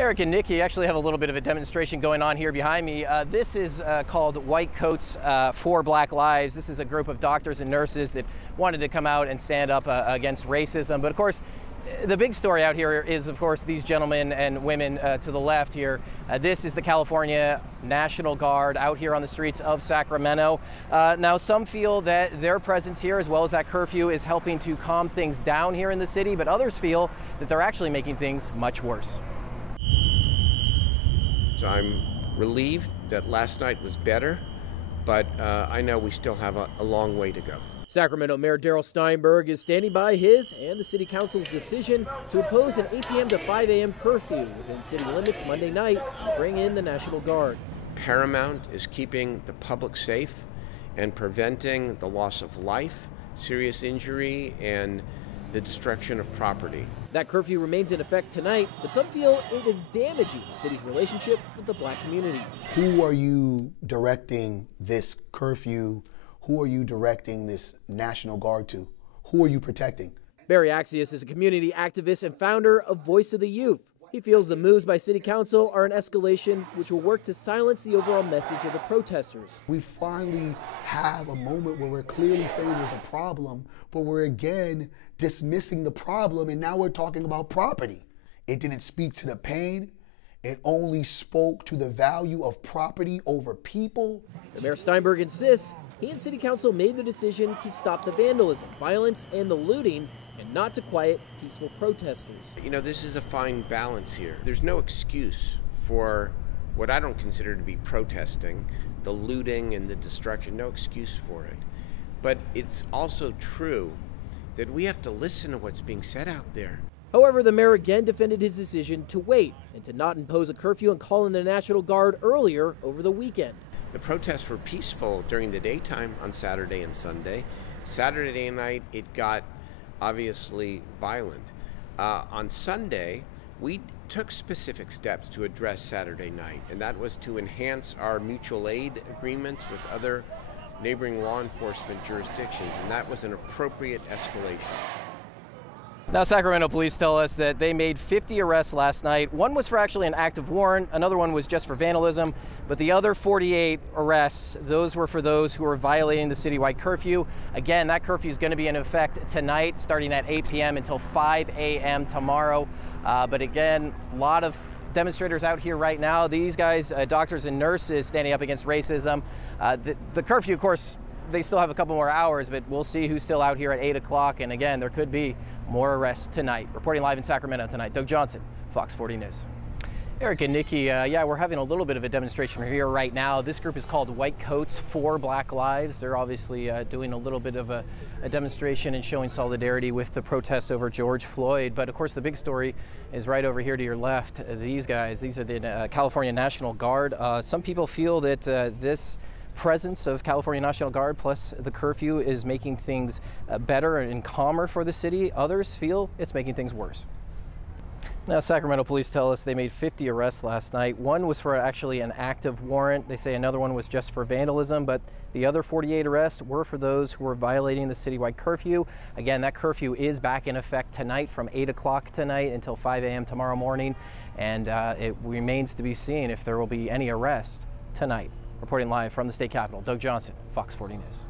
Eric and Nikki actually have a little bit of a demonstration going on here behind me. This is called White Coats for Black Lives. This is a group of doctors and nurses that wanted to come out and stand up against racism. But of course, the big story out here is, of course, these gentlemen and women to the left here. This is the California National Guard out here on the streets of Sacramento. Now, some feel that their presence here, as well as that curfew, is helping to calm things down here in the city, but others feel that they're actually making things much worse. So I'm relieved that last night was better, but I know we still have a long way to go. Sacramento Mayor Steinberg is standing by his and the City Council's decision to impose an 8 p.m. to 5 a.m. curfew within city limits Monday night and bring in the National Guard. Paramount is keeping the public safe and preventing the loss of life, serious injury, and the destruction of property. That curfew remains in effect tonight, but some feel it is damaging the city's relationship with the black community. Who are you directing this curfew? Who are you directing this National Guard to? Who are you protecting? Barry Axios is a community activist and founder of Voice of the Youth. He feels the moves by City Council are an escalation which will work to silence the overall message of the protesters. We finally have a moment where we're clearly saying there's a problem, but we're again dismissing the problem, and now we're talking about property. It didn't speak to the pain. It only spoke to the value of property over people. The Mayor Steinberg insists he and City Council made the decision to stop the vandalism, violence, and the looting, and not to quiet peaceful protesters. You know, this is a fine balance here. There's no excuse for what I don't consider to be protesting, the looting and the destruction, no excuse for it. But it's also true that we have to listen to what's being said out there. However, the mayor again defended his decision to wait and to not impose a curfew and call in the National Guard earlier over the weekend. The protests were peaceful during the daytime on Saturday and Sunday. Saturday night, it got obviously violent. On Sunday, we took specific steps to address Saturday night, and that was to enhance our mutual aid agreements with other neighboring law enforcement jurisdictions, and that was an appropriate escalation. Now, Sacramento police tell us that they made 50 arrests last night. One was for actually an active warrant, another one was just for vandalism, but the other 48 arrests, those were for those who were violating the citywide curfew. Again, that curfew is going to be in effect tonight, starting at 8 p.m. until 5 a.m. tomorrow. But again, a lot of demonstrators out here right now. These guys, doctors and nurses, standing up against racism. The curfew, of course, they still have a couple more hours, but we'll see who's still out here at 8 o'clock. And again, there could be more arrests tonight. Reporting live in Sacramento tonight, Doug Johnson, Fox 40 News. Eric and Nikki, yeah, we're having a little bit of a demonstration here right now. This group is called White Coats for Black Lives. They're obviously doing a little bit of a demonstration and showing solidarity with the protests over George Floyd. But of course, the big story is right over here to your left. These guys, these are the California National Guard. Some people feel that this presence of California National Guard plus the curfew is making things better and calmer for the city. Others feel it's making things worse. Now, Sacramento police tell us they made 50 arrests last night. One was for actually an active warrant. They say another one was just for vandalism, but the other 48 arrests were for those who were violating the citywide curfew. Again, that curfew is back in effect tonight from 8 o'clock tonight until 5 a.m. tomorrow morning, and it remains to be seen if there will be any arrests tonight. Reporting live from the state capitol, Doug Johnson, Fox 40 News.